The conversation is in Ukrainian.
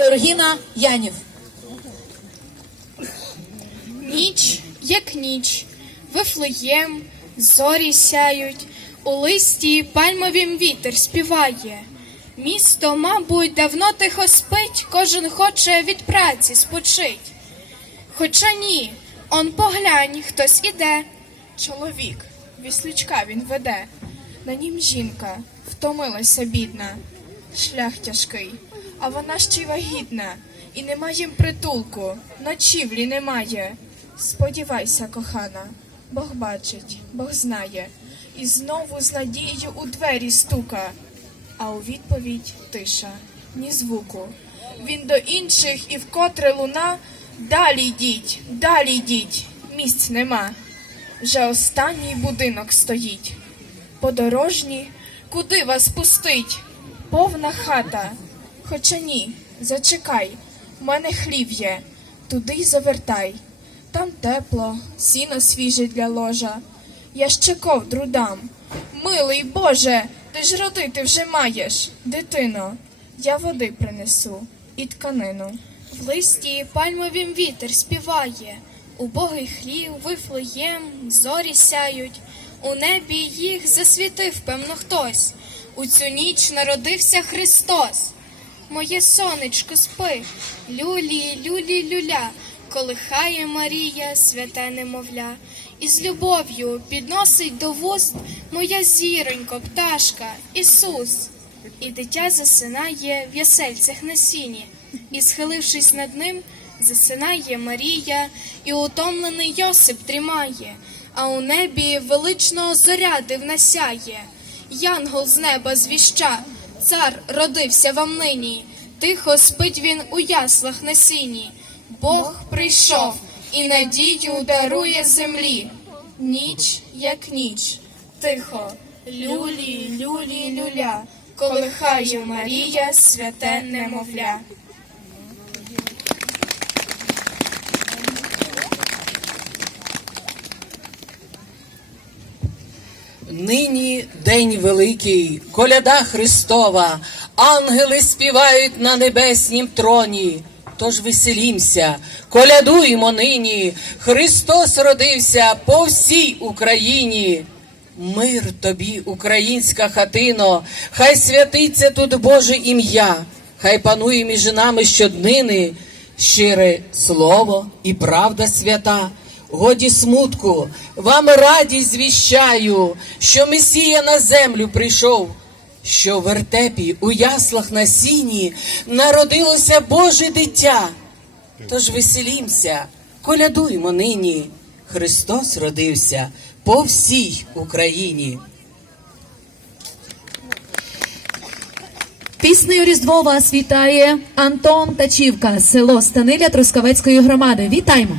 Георгіна Янів. Ніч, як ніч, вифлеєм, зорі сяють, у листі пальмовім вітер співає. Місто, мабуть, давно тихо спить, кожен хоче від праці спочить. Хоча ні, он поглянь, хтось іде. Чоловік, віслючка він веде. На нім жінка, втомилася бідна. Шлях тяжкий, а вона ще й вагітна, і немає їм притулку, ночівлі немає. Сподівайся, кохана, Бог бачить, Бог знає, і знову з надією у двері стука. А у відповідь тиша, ні звуку. Він до інших і вкотре луна. Далі йдіть, далі йдіть, місць нема. Вже останній будинок стоїть. Подорожні, куди вас пустить? Повна хата. Хоча ні, зачекай, в мене хлів є, туди й завертай. Там тепло, сіно свіже для ложа. Я ще ковдру дам. Милий Боже, ти ж родити вже маєш, дитино. Я води принесу і тканину. В листі пальмовім вітер співає, убогий хлів, вифлеєм, зорі сяють. У небі їх засвітив, певно, хтось. У цю ніч народився Христос. Моє сонечко спи, люлі, люлі, люля, колихає Марія, святе немовля, і з любов'ю підносить до вуст моя зіронько, пташка, Ісус. І дитя засинає в ясельцях на сіні, і, схилившись над ним, засинає Марія, і утомлений Йосип дрімає, а у небі величного зоря дивна сяє. Янгол з неба звіща, цар родився вам нині, тихо спить він у яслах на сіні. Бог прийшов і надію дарує землі. Ніч, як ніч, тихо, люлі, люлі, люля, колихає Марія, святе немовля. Нині день великий, коляда Христова, ангели співають на небеснім троні. Тож веселімся, колядуємо нині, Христос родився по всій Україні. Мир тобі, українська хатино, хай святиться тут Боже ім'я, хай панує між нами щоднини, щире слово і правда свята. Годі смутку, вам радість звіщаю, що Месія на землю прийшов, що в вертепі у яслах на сіні народилося Боже дитя. Тож веселімся, колядуймо нині. Христос родився по всій Україні. Піснею Різдво вас вітає Антон Тачівка, село Станиля Трускавецької громади. Вітаємо!